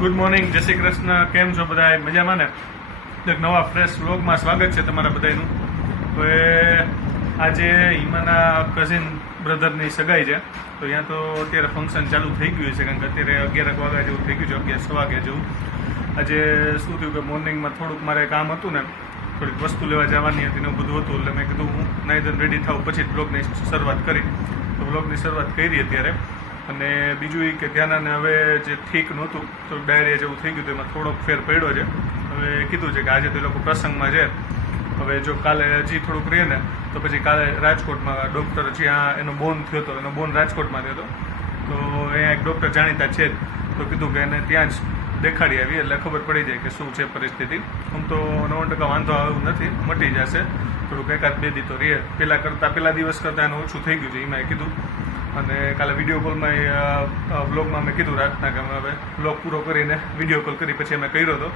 Good morning, જય શ્રી કૃષ્ણ. કેમ છો બધા? મજામાં ને? એક નવા ફ્રેશ વ્લોગમાં સ્વાગત છે તમારા બધાનું. હવે આજે હિમાના કઝિન બ્રધરની સગાઈ છે, તો ત્યાં તો અત્યારે ફંક્શન ચાલુ થઈ ગયું છે, કારણ કે અત્યારે 11 વાગ્યા જેવું થઈ ગયું છે, 11 વાગ્યા જેવું. આજે શું થયું કે મોર્નિંગમાં થોડુંક મારે કામ હતું ને, થોડીક વસ્તુ લેવા જવાની હતી ને એવું બધું હતું, એટલે મેં કીધું હું નાઈ ધોઈને રેડી થાઉં પછી જ બ્લોગની શરૂઆત કરી. તો બ્લોગની શરૂઆત કરી અત્યારે. અને બીજું એ કે ત્યાંના હવે જે ઠીક નહોતું તો ડાયરિયા જેવું થઈ ગયું, તો એમાં થોડોક ફેર પડ્યો છે. હવે કીધું છે કે આજે તો લોકો પ્રસંગમાં છે, હવે જો કાલે હજી થોડુંક રહે ને તો પછી કાલે રાજકોટમાં ડૉક્ટર જ્યાં એનો બોન થયો હતો, એનો બોન રાજકોટમાં થયો હતો, તો અહીંયા એક ડૉક્ટર જાણીતા છે જ, તો કીધું કે એને ત્યાં જ દેખાડી આવી એટલે ખબર પડી જાય કે શું છે પરિસ્થિતિ. આમ તો 90% વાંધો આવ્યું નથી, મટી જશે. થોડુંક એકાદ બે દી તો રહે, પહેલા દિવસ કરતાં એનું ઓછું થઈ ગયું છે એમાં એ કીધું. અને કાલે વિડીયો કોલમાં બ્લોગમાં મેં કીધું રાતના કે અમે હવે બ્લોગ પૂરો કરીને વિડીયો કોલ કરી પછી અમે કર્યો હતો,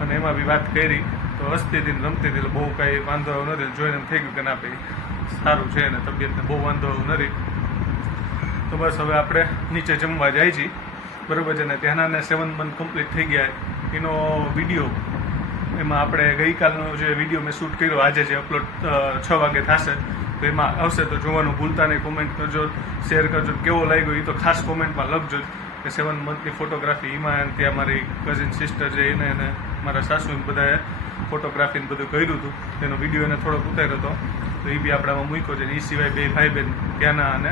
અને એમાં બી વાત કરી તો હસતી હતી ને રમતી હતી, એટલે બહુ કાંઈ વાંધો આવ્યો નથી. જોઈને એમ થઈ ગયું કે ના ભાઈ સારું છે ને તબિયતને બહુ વાંધો આવ્યો નથી. તો બસ હવે આપણે નીચે જમવા જાય છીએ, બરાબર છે ને. ત્યાંના 7 મંથ કમ્પ્લીટ થઈ ગયા એનો વિડીયો, એમાં આપણે ગઈકાલનો જે વિડીયો મેં શૂટ કર્યો આજે જે અપલોડ 6 વાગે થશે, તો એમાં આવશે. તો જોવાનું ભૂલતા નહીં, કોમેન્ટ કરજો, શેર કરજો, કેવો લાગ્યો એ તો ખાસ કોમેન્ટમાં લખજો કે 7 મંથની ફોટોગ્રાફી એમાં ત્યાં મારી કઝિન સિસ્ટર છે એને મારા સાસુ બધાએ ફોટોગ્રાફીને બધું કર્યું હતું, તેનો વિડીયો એને થોડોક ઉતાર્યો હતો, તો એ બી આપણામાં મૂક્યો છે. એ સિવાય 2 ભાઈ બહેન ત્યાંના અને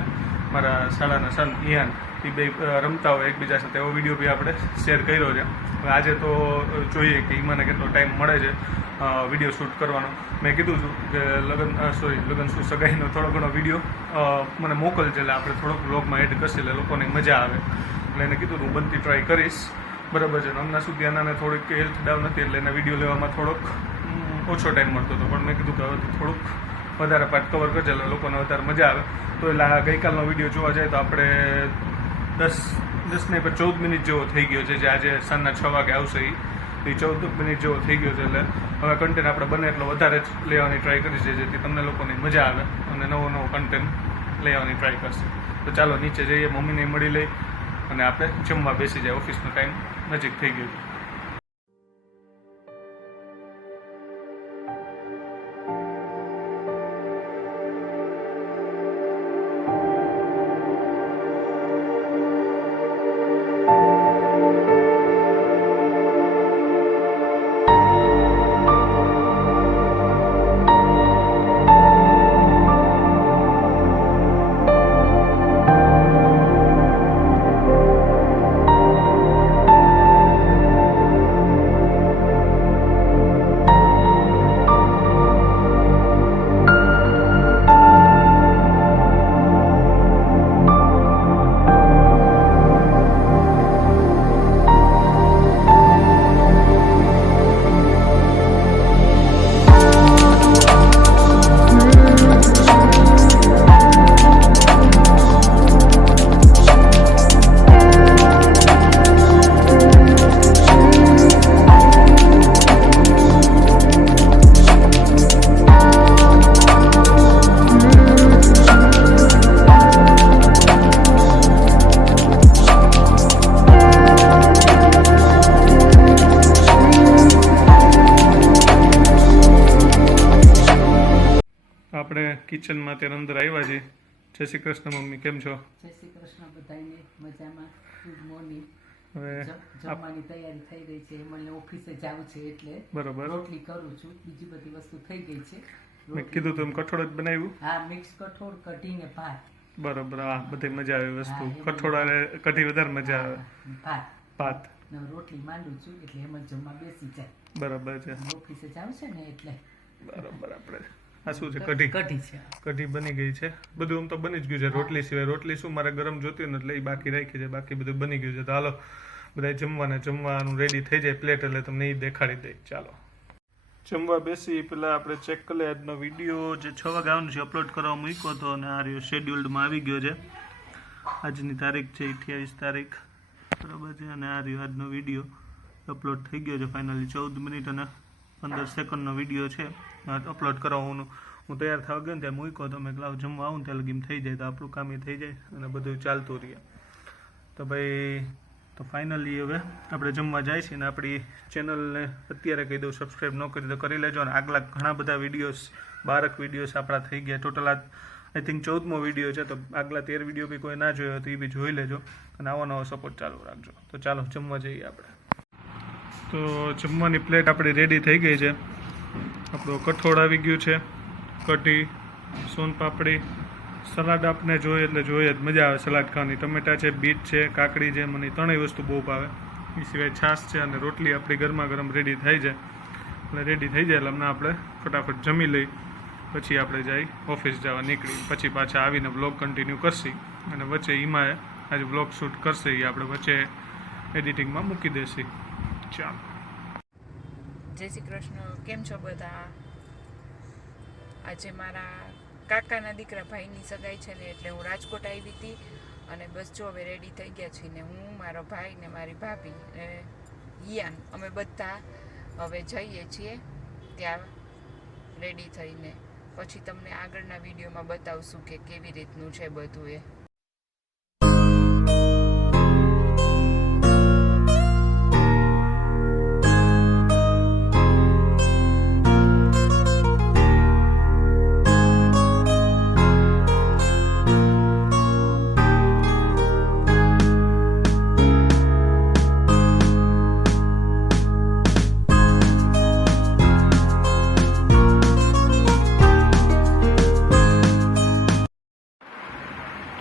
મારા શાળાના સન ઇયાન, એ બે રમતા હોય એકબીજા સાથે, એવો વિડીયો બી આપણે શેર કર્યો છે. હવે આજે તો જોઈએ કે ઈમાને કેટલો ટાઈમ મળે છે વિડીયો શૂટ કરવાનો. મેં કીધું છું કે લગન શું સગાઈનો થોડો ઘણો વિડીયો મને મોકલજે, એટલે આપણે થોડોક બ્લોગમાં એડ કરશે એટલે લોકોને મજા આવે. એટલે એને કીધું હું બનતી ટ્રાય કરીશ, બરાબર છે. હમણાં સુધી એનાને થોડીક હેલ્થ ડાઉન હતી એટલે એના વિડીયો લેવામાં થોડોક ઓછો ટાઈમ મળતો હતો, પણ મેં કીધું કે હવે થોડુંક વધારે પાર્ટ કવર કરજે એટલે લોકોને વધારે મજા આવે. તો એટલે આ ગઈકાલનો વિડીયો જોવા જાય તો આપણે 10 ને 14 મિનિટ જેવો થઈ ગયો છે, જે આજે સાંજના 6 વાગે આવશે એ 14 મિનિટ જેવો થઈ ગયો છે. એટલે હવે કન્ટેન્ટ આપણે બને એટલો વધારે જ લેવાની ટ્રાય કરીશું, જેથી તમને લોકોને મજા આવે અને નવો કન્ટેન્ટ લેવાની ટ્રાય કરશે. તો ચાલો નીચે જઈએ, મમ્મીને મળી લઈ અને આપણે જમવા બેસી જાય. ઓફિસનો ટાઈમ નજીક થઈ ગયો. આપણે કિચનમાં ત્યારે અંદર આવ્યા છીએ. જય શ્રી કૃષ્ણ મમ્મી, કેમ છો? જય શ્રી કૃષ્ણ, બધાને મજામાં. Good morning. હવે જમવાની તૈયારી થઈ ગઈ છે, મને ઓફિસે જવું છે એટલે બરોબર રોટલી કરું છું. બીજી બધી વસ્તુ થઈ ગઈ છે. મેં કીધું તો એમ કઠોળ જ બનાવ્યું. હા, મિક્સ કઠોળ, કઢીને ભાત. બરોબર, હા બધી મજા આવે વસ્તુ. કઠોળ અને કઢી વધારે મજા આવે. ભાત રોટલી માંડું છું એટલે એમ જ જમવા બેસી જાય. બરાબર છે. ઓફિસે જવું છે ને એટલે બરાબર. આપણે આ શું છે? કઢી. કઢી છે. કઢી બની ગઈ છે. બધું આમ તો બની જ ગયું છે, રોટલી સિવાય. રોટલી શું મારે ગરમ જોતી ને એટલે એ બાકી રાખી છે, બાકી બધું બની ગયું છે. તો હાલો બધા જમવાનું રેડી થઈ જાય પ્લેટ એટલે તમને એ દેખાડી દઈ. ચાલો જમવા બેસી પહેલાં આપણે ચેક કરીએ આજનો વિડીયો જે 6 વાગે આવવાનું છે, અપલોડ કરવા મૂક્યો હતો અને આ રહ્યો શેડ્યુલ્ડમાં આવી ગયો છે. આજની તારીખ છે 28 તારીખ, બરાબર છે. અને આ રહ્યો આજનો વિડીયો અપલોડ થઈ ગયો છે ફાઇનલી. 14 મિનિટ અને 15 સેકન્ડનો વિડીયો છે અપલોડ કરવા. હું તૈયાર થવા ગયો ને ત્યાં મૂક્યો તો મેં લાવ જમવા આવું ને ત્યાં લગીમ થઈ જાય તો આપણું કામ એ થઈ જાય અને બધું ચાલતું રહે. તો ભાઈ તો ફાઇનલી હવે આપણે જમવા જાય છે ને આપણી ચેનલને અત્યારે કહી દઉં સબસ્ક્રાઈબ ન કરી તો કરી લેજો. અને આગલા ઘણા બધા વિડીયોઝ 12 વિડીયોઝ આપણા થઈ ગયા. ટોટલ આ આઈ થિંક 14મો વિડીયો છે. તો આગલા 13 વિડીયો બી કોઈ ના જોયો તો એ બી જોઈ લેજો અને આવો નવો સપોર્ટ ચાલુ રાખજો. તો ચાલો જમવા જઈએ આપણે. તો જમવાની પ્લેટ આપણી રેડી થઈ ગઈ છે. આપણું કઠોળ આવી ગયું છે, કઢી, સોનપાપડી, સલાડ આપને જોઈએ એટલે જોઈએ જ મજા આવે સલાડ ખાવાની. ટમેટા છે, બીટ છે, કાકડી છે, મને ત્રણેય વસ્તુ બહુ ભાવે. એ સિવાય છાશ છે અને રોટલી આપણી ગરમા ગરમ રેડી થઈ જાય. એટલે રેડી થઈ જાય એટલે હમણાં આપણે ફટાફટ જમી લઈ પછી આપણે જઈ ઓફિસ જવા નીકળી. પછી પાછા આવીને બ્લોગ કન્ટિન્યુ કરશી અને વચ્ચે ઈમાએ આજે બ્લોગ શૂટ કરશે એ આપણે વચ્ચે એડિટિંગમાં મૂકી દેશી. ચાલો. જય શ્રી કૃષ્ણ. કેમ છો બધા? આજે મારા કાકાના દીકરા ભાઈની સગાઈ છે ને એટલે હું રાજકોટ આવી હતી અને બસ જો હવે રેડી થઈ ગયા છીએ ને હું, મારો ભાઈ ને મારી ભાભી ને ઈયાન અમે બધા હવે જઈએ છીએ ત્યાં રેડી થઈને. પછી તમને આગળના વિડીયોમાં બતાવશું કે કેવી રીતનું છે બધું એ.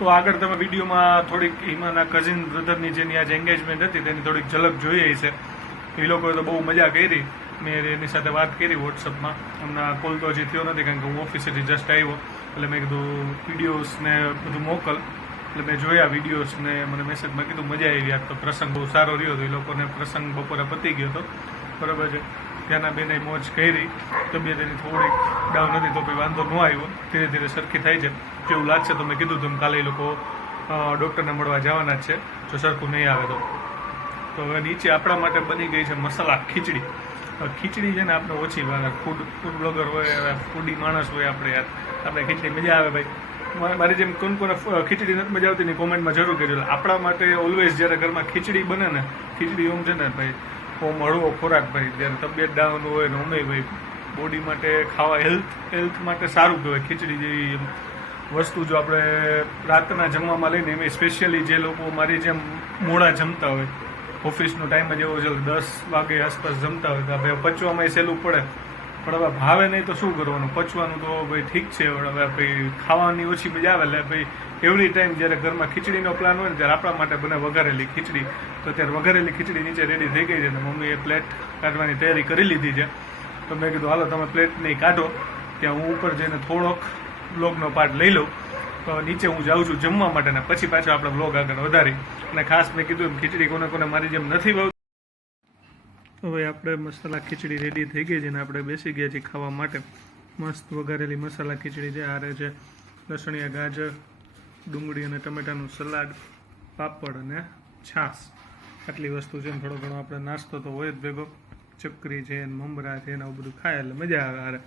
તો આગળ તમે વિડીયોમાં થોડીક હિમાના કઝિન બ્રધરની જેની આજે એન્ગેજમેન્ટ હતી તેની થોડીક ઝલક જોઈ છે. એ લોકોએ તો બહુ મજા કરી. મેં એની સાથે વાત કરી વોટ્સઅપમાં. હમણાં કોલ તો હજી થયો નથી કારણ કે હું ઓફિસેથી જસ્ટ આવ્યો એટલે મેં કીધું વિડીયોઝને બધું મોકલ. એટલે મેં જોયા વિડીયોઝને મને મેસેજમાં કીધું મજા આવી. આ તો પ્રસંગ બહુ સારો રહ્યો હતો. એ લોકોને પ્રસંગ બપોરે પતી ગયો હતો બરાબર છે. ત્યાંના બેને મોજ કરી. તબિયત એની થોડીક ડાઉન હતી તો કંઈ વાંધો ન આવ્યો. ધીરે ધીરે સરખી થાય છે જેવું લાગશે. તો મેં કીધું તેમ કાલે એ લોકો ડૉક્ટરને મળવા જવાના જ છે જો સરખું નહીં આવે તો. તો હવે નીચે આપણા માટે બની ગઈ છે મસાલા ખીચડી. ખીચડી છે ને આપણે ઓછી ભાવે. ફૂડ બ્લોગર હોય, ફૂડી માણસ હોય આપણે યાર, આપણે ખીચડી મજા આવે ભાઈ. મારી જેમ કોણ કોને ખીચડી નથી મજા આવતી ને કોમેન્ટમાં જરૂર કહેજો. આપણા માટે ઓલવેઝ જ્યારે ઘરમાં ખીચડી બને ને, ખીચડી ઓમ છે ને ભાઈ ઓમ હળવો ખોરાક ભાઈ. જ્યારે તબિયત ડાઉન હોય ને ઉમે ભાઈ બોડી માટે ખાવા હેલ્થ માટે સારું કહેવાય. ખીચડી જેવી વસ્તુ જો આપણે રાતના જમવામાં લઈને એમાં સ્પેશિયલી જે લોકો મારી જેમ મોડા જમતા હોય, ઓફિસનો ટાઈમ જ એવો છે 10 વાગે આસપાસ જમતા હોય તો ભાઈ પચવામાં સહેલું પડે. પણ હવે ભાવે નહીં તો શું કરવાનું? પચવાનું તો ભાઈ ઠીક છે. હવે ભાઈ ખાવાની ઓછી મજા આવે એટલે ભાઈ એવરી ટાઈમ જ્યારે ઘરમાં ખીચડીનો પ્લાન હોય ને ત્યારે આપણા માટે બને વઘારેલી ખીચડી. તો અત્યારે વઘારેલી ખીચડી નીચે રેડી થઈ ગઈ છે ને મમ્મીએ પ્લેટ કાઢવાની તૈયારી કરી લીધી છે. તો મેં કીધું હાલો તમે પ્લેટ નહીં કાઢો, ત્યાં હું ઉપર જઈને થોડોક બ્લોગનો પાર્ટ લઈ લઉં. તો નીચે હું જાઉં છું જમવા માટે ને પછી પાછો આપણે બ્લોગ આગળ વધારી. અને ખાસ મેં કીધું ખીચડી કોને કોને મારી જેમ નથી ભાવતી. હવે આપણે મસાલા ખીચડી રેડી થઈ ગઈ છે ને આપણે બેસી ગયા છીએ ખાવા માટે. મસ્ત વઘારેલી મસાલા ખીચડી છે. આરે છે લસણિયા, ગાજર, ડુંગળી અને ટમેટાનું સલાડ, પાપડ અને છાશ. આટલી વસ્તુ છે ને થોડો ઘણો આપણે નાસ્તો તો હોય જ ભેગો. ચકરી છે ને મમરા છે ને આવું બધું ખાય એટલે મજા આવે. હારે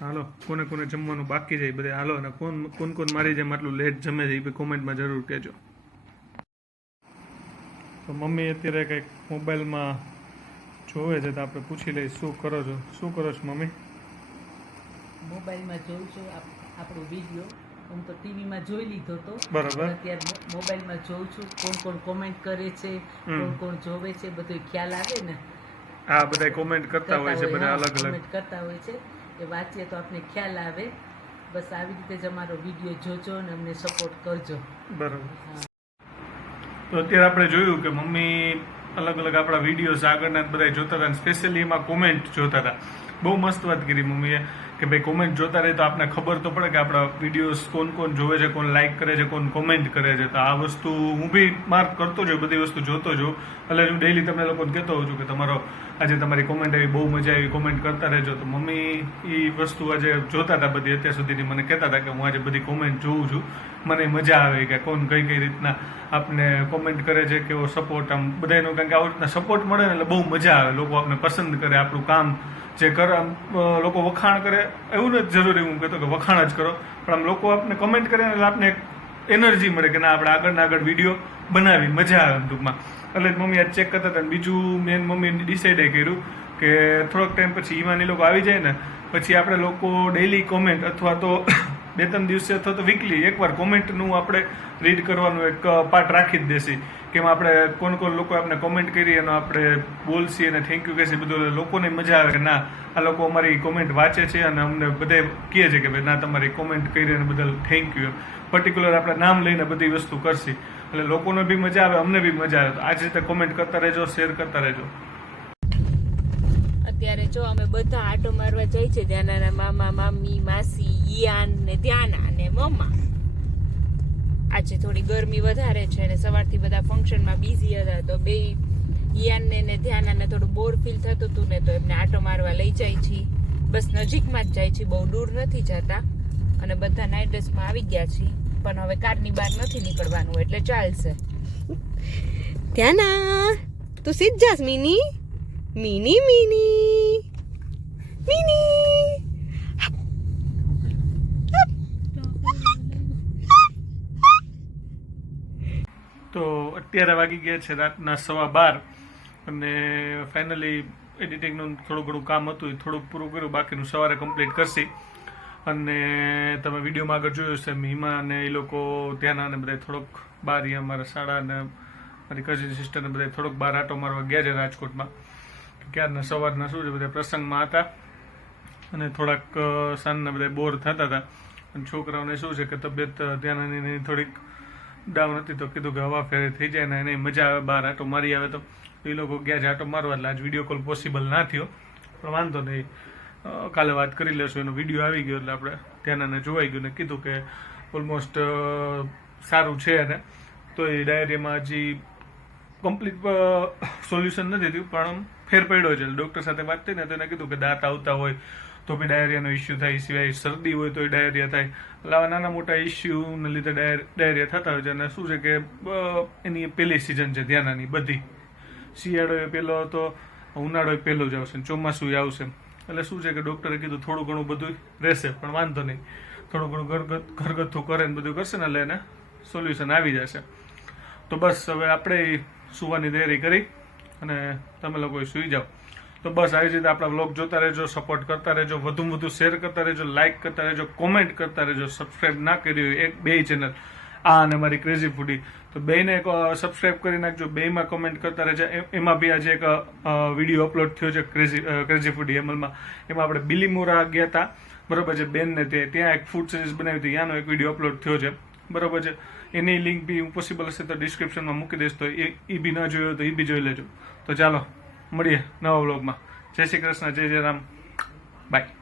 હાલો કોને કોને જમવાનું બાકી છે બધે હાલો. અને કોણ મારી જેમ આટલું લેટ જમે છે એ કોમેન્ટમાં જરૂર કહેજો. તો મમ્મી અત્યારે કંઈક મોબાઈલમાં જોવે છે તો આપણે પૂછી લઈએ શું કરો છો મમ્મી? મોબાઈલમાં જોઉં છું આપણો વિડીયો. હું તો ટીવીમાં જોઈ લીધો હતો બરાબર. અત્યારે મોબાઈલમાં જોઉં છું કોણ કોણ કોમેન્ટ કરે છે, કોણ કોણ જોવે છે, બધું ખ્યાલ આવે ને. હા બધા કોમેન્ટ કરતા હોય છે, બધા અલગ અલગ કોમેન્ટ કરતા હોય છે. એ વાંચીએ તો આપણે ખ્યાલ આવે. બસ આવી રીતે જ અમારો વિડીયો જોજો અને અમને સપોર્ટ કરજો. બરાબર. તો અત્યારે આપણે જોયું કે મમ્મી અલગ અલગ આપણા વિડીયોઝ આગળના બધા જોતા હતા. સ્પેશિયલી એમાં કોમેન્ટ જોતા હતા. બહુ મસ્ત વાત કરી મમ્મીએ કે ભાઈ કોમેન્ટ જોતા રહે તો આપણે ખબર તો પડે કે આપણા વિડીયોઝ કોણ કોણ જોવે છે, કોણ લાઇક કરે છે, કોણ કોમેન્ટ કરે છે. તો આ વસ્તુ હું બી માર્ક કરતો જોઉં, બધી વસ્તુ જોતો જોઉં. એટલે હું ડેઈલી તમને લોકોને કહેતો હોઉં છું કે આજે તમારી કોમેન્ટ આવી, બહુ મજા આવી, કોમેન્ટ કરતા રહેજો. તો મમ્મી એ વસ્તુ આજે જોતા હતા બધી અત્યાર સુધીની. મને કહેતા હતા કે હું આજે બધી કોમેન્ટ જોઉં છું, મને મજા આવે કે કોણ કઈ રીતના આપને કોમેન્ટ કરે છે, કેવો સપોર્ટ આમ બધાનો. કારણ કે આવી રીતના સપોર્ટ મળે ને એટલે બહુ મજા આવે. લોકો આપણે પસંદ કરે, આપણું કામ જે કરે લોકો વખાણ કરે. એવું નથી જરૂરી હું કહેતો કે વખાણ જ કરો, પણ આમ લોકો આપણે કમેન્ટ કરે એટલે આપણે એનર્જી મળે કે ના આપણે આગળ વિડીયો બનાવી મજા આવે એમ ટૂંકમાં. એટલે મમ્મી આજ ચેક કરતા હતા. બીજું મેન મમ્મીએ ડિસાઈડ કર્યું કે થોડોક ટાઈમ પછી ઈમાન એ લોકો આવી જાય ને પછી આપણે લોકો ડેઈલી કોમેન્ટ અથવા તો 2-3 દિવસે અથવા તો વીકલી એકવાર કોમેન્ટનું આપણે રીડ કરવાનું એક પાર્ટ રાખી જ દેશે કે એમાં આપણે કોણ લોકો આપણે કોમેન્ટ કરી એનો આપણે બોલશી અને થેન્ક યુ કહેશે બધું. લોકોને મજા આવે કે ના આ લોકો અમારી કોમેન્ટ વાંચે છે અને અમને બધે કહે છે કે ભાઈ ના તમારી કોમેન્ટ કરી અને બદલ થેન્ક યુ. પર્ટિક્યુલર આપણે નામ લઈને બધી વસ્તુ કરશી એટલે લોકોને બી મજા આવે અમને બી મજા આવે. તો આ જ રીતે કોમેન્ટ કરતા રહેજો, શેર કરતા રહેજો. અત્યારે જો અમે બધા આટો મારવા જાય છે. ધ્યાનાના મામા, મામી, માસી, ઈયાન ને ધ્યાના ને મમ્મા. આજે થોડી ગરમી વધારે છે અને સવારથી બધા ફંક્શનમાં બિઝી હતા તો બે ઈયાનને ને ધ્યાનાને થોડું બોર ફીલ થતું હતું ને તો એમને આટો મારવા લઈ જાય છે. બસ નજીકમાં જ જાય છે, બહુ દૂર નથી જતા. અને બધા નાઇટ ડ્રેસમાં આવી ગયા છીએ પણ હવે કારની બહાર નથી નીકળવાનું એટલે ચાલશે. ધ્યાના તું સીધ જાસ મિની મિની મિની મિની. તો અત્યારે વાગી ગયા છે રાતના 12:15 અને ફાઇનલી એડિટિંગનું થોડું ઘણું કામ હતું એ થોડુંક પૂરું કર્યું, બાકીનું સવારે કમ્પ્લીટ કરશી. અને તમે વિડીયોમાં આગળ જોયું છે હિમા અને એ લોકો ત્યાંના અને બધા થોડોક બહાર અમારા શાળા અને મારી કઝિન સિસ્ટરને બધા થોડોક બહાર આટો મારવા ગયા છે રાજકોટમાં. ક્યારના સવારના શું છે બધા પ્રસંગમાં હતા અને થોડાક સાંજના બધા બોર થતા હતા. અને છોકરાઓને શું છે કે તબિયત ત્યાંની થોડીક ડાઉન હતી તો કીધું કે હવા ફેરે થઈ જાય ને એને મજા આવે બહાર આટો મારી આવે. તો એ લોકો ગયા છે આટો મારવા એટલે આજ વિડીયો કોલ પોસિબલ ના થયો પણ વાંધો નહીં, કાલે વાત કરી લેશું. એનો વિડીયો આવી ગયો એટલે આપણે ત્યાંનાને જોવાઈ ગયું ને કીધું કે ઓલમોસ્ટ સારું છે. અને તો એ ડાયરિયામાં હજી કમ્પ્લીટ સોલ્યુશન નથી થયું પણ ફેર પડ્યો છે. ડૉક્ટર સાથે વાત થઈ ને તો એને કીધું કે દાંત આવતા હોય તો બી ડાયરિયાનો ઇસ્યુ થાય, સિવાય શરદી હોય તો ડાયરિયા થાય. એટલે આવા નાના મોટા ઇસ્યુને લીધે ડાયરિયા થતા હોય છે. અને શું છે કે એની પહેલી સિઝન છે ધ્યાનાની બધી. શિયાળો એ પહેલો હતો, ઉનાળો એ પહેલો જ આવશે, ચોમાસું આવશે. એટલે શું છે કે ડૉક્ટરે કીધું થોડું ઘણું બધું રહેશે પણ વાંધો નહીં, થોડું ઘણું ઘરગથ્થું કરે ને બધું કરશે ને એટલે એને સોલ્યુશન આવી જશે. તો બસ હવે આપણે સુવાની તૈયારી કરી અને તમે લોકો સૂઈ જાઓ. તો બસ આવી રીતે આપણા વ્લોગ જોતા રહેજો, સપોર્ટ કરતા રહેજો, વધુમાં વધુ શેર કરતા રહેજો, લાઇક કરતા રહેજો, કોમેન્ટ કરતા રહેજો. સબસ્ક્રાઇબ ના કરી હોય બે ચેનલ આ અને મારી ક્રેઝી ફૂડી તો બેને સબસ્ક્રાઇબ કરી નાખજો. બેમાં કોમેન્ટ કરતા રહેજો. એમાં બી આજે એક વિડીયો અપલોડ થયો છે ક્રેઝી ફૂડી એમલમાં. એમાં આપણે બિલીમોરા ગયા હતા બરોબર છે બેનને ત્યાં એક ફૂડ સિરીઝ બનાવી હતી, ત્યાંનો એક વિડીયો અપલોડ થયો છે બરોબર છે. એની લિંક બી પોસિબલ હશે તો ડિસ્ક્રિપ્શનમાં મૂકી દઈશ, તો એ બી ન જોયો તો એ બી જોઈ લેજો. તો ચાલો મળીએ નવા વ્લોગમાં. જય શ્રી કૃષ્ણ, જય જય રામ, બાય.